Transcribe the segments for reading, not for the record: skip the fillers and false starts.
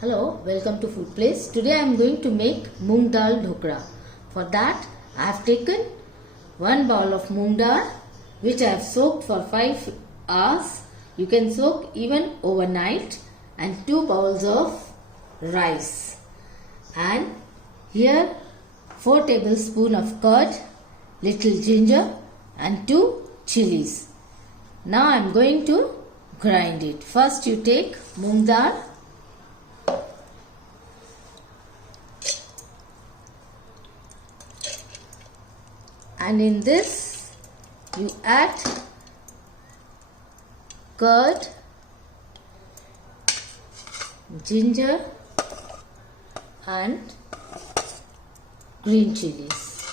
Hello, welcome to Food Place. Today I am going to make moong dal dhokla. For that I have taken 1 bowl of moong dal which I have soaked for 5 hours. You can soak even overnight, and 2 bowls of rice. And here 4 tablespoons of curd, little ginger and 2 chilies. Now I am going to grind it. First you take moong dal. And in this you add curd, ginger and green chilies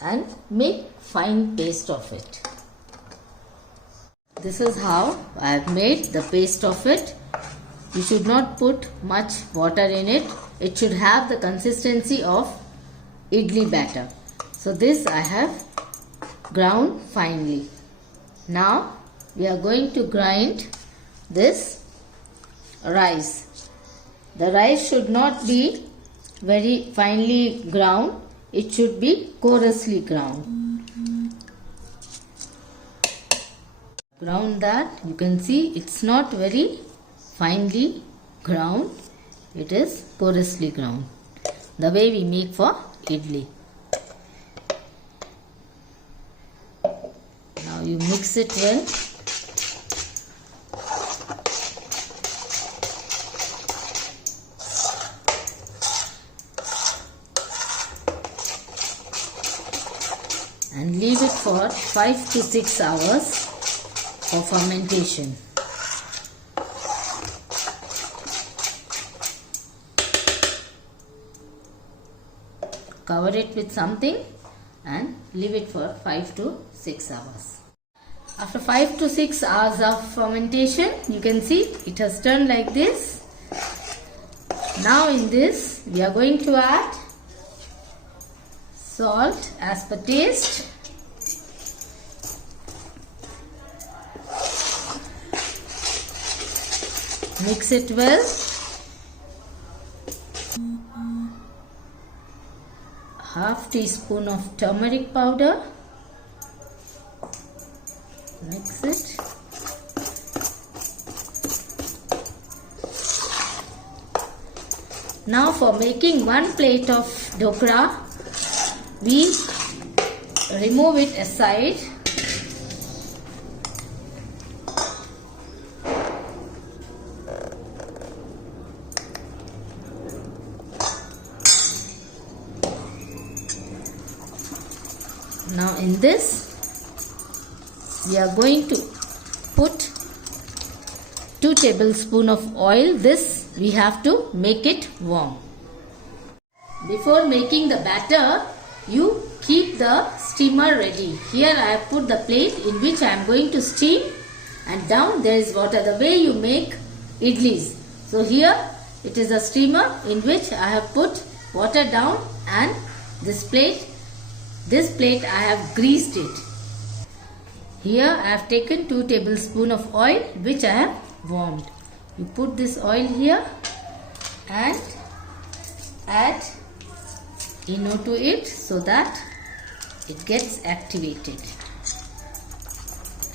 and make fine paste of it. This is how I have made the paste of it. You should not put much water in it. It should have the consistency of idli batter. So this I have ground finely. Now we are going to grind this rice. The rice should not be very finely ground. It should be coarsely ground. Ground that, you can see it's not very finely ground. It is coarsely ground. The way we make for idli. You mix it well. And leave it for 5 to 6 hours for fermentation. Cover it with something and leave it for 5 to 6 hours. After 5 to 6 hours of fermentation, you can see it has turned like this. Now in this we are going to add salt as per taste. Mix it well. Half teaspoon of turmeric powder. Mix it. Now for making 1 plate of dhokla, we remove it aside. Now in this we are going to put 2 tablespoons of oil. This we have to make it warm. Before making the batter, you keep the steamer ready. Here I have put the plate in which I am going to steam, and down there is water, the way you make idlis. So here it is a steamer in which I have put water down, and this plate I have greased it. Here I have taken 2 tablespoons of oil which I have warmed. You put this oil here and add ENO to it so that it gets activated,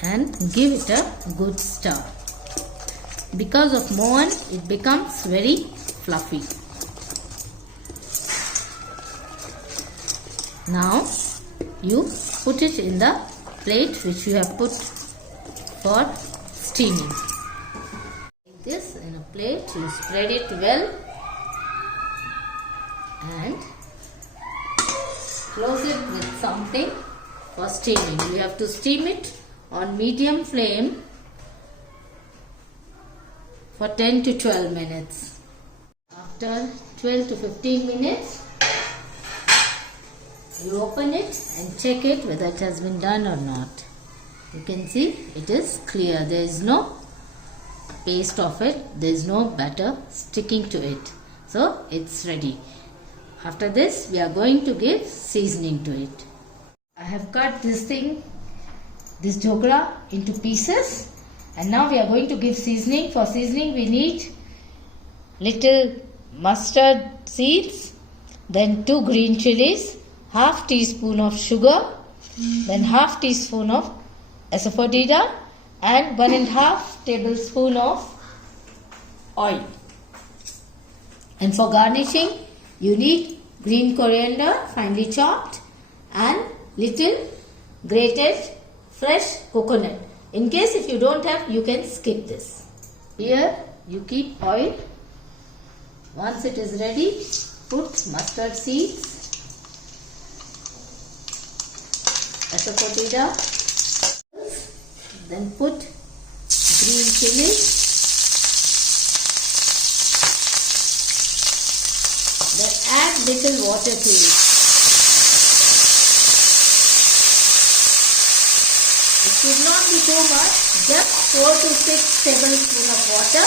and give it a good stir. Because of mohan, it becomes very fluffy. Now you put it in the plate which you have put for steaming. Like this, in a plate you spread it well and close it with something for steaming. You have to steam it on medium flame for 10 to 12 minutes. After 12 to 15 minutes, you open it and check it whether it has been done or not. You can see it is clear. There is no paste of it. There is no batter sticking to it. So it's ready. After this we are going to give seasoning to it. I have cut this dhokla into pieces, and now we are going to give seasoning. For seasoning we need little mustard seeds, then 2 green chilies, half teaspoon of sugar, then half teaspoon of asafoetida and 1.5 tablespoon of oil. And for garnishing, you need green coriander finely chopped and little grated fresh coconut. In case if you don't have, you can skip this. Here you keep oil. Once it is ready, put mustard seeds, asafoetida, then put green chilies, then add little water to it. It should not be too much, just 4 to 6 tablespoons of water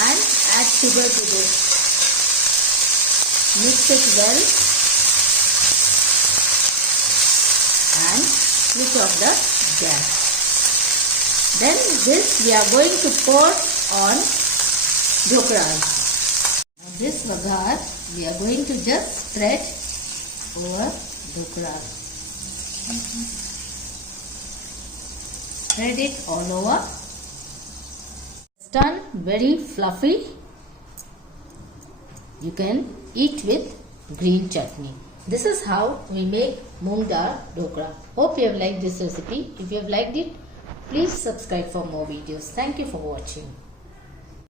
and add sugar to this. Mix it well and switch off the gas. Then this we are going to pour on dhoklas. Now this vagar we are going to just spread over dhoklas. Spread it all over. It's done, very fluffy. You can eat with green chutney. This is how we make moong dal dhokla. Hope you have liked this recipe. If you have liked it, please subscribe for more videos. Thank you for watching.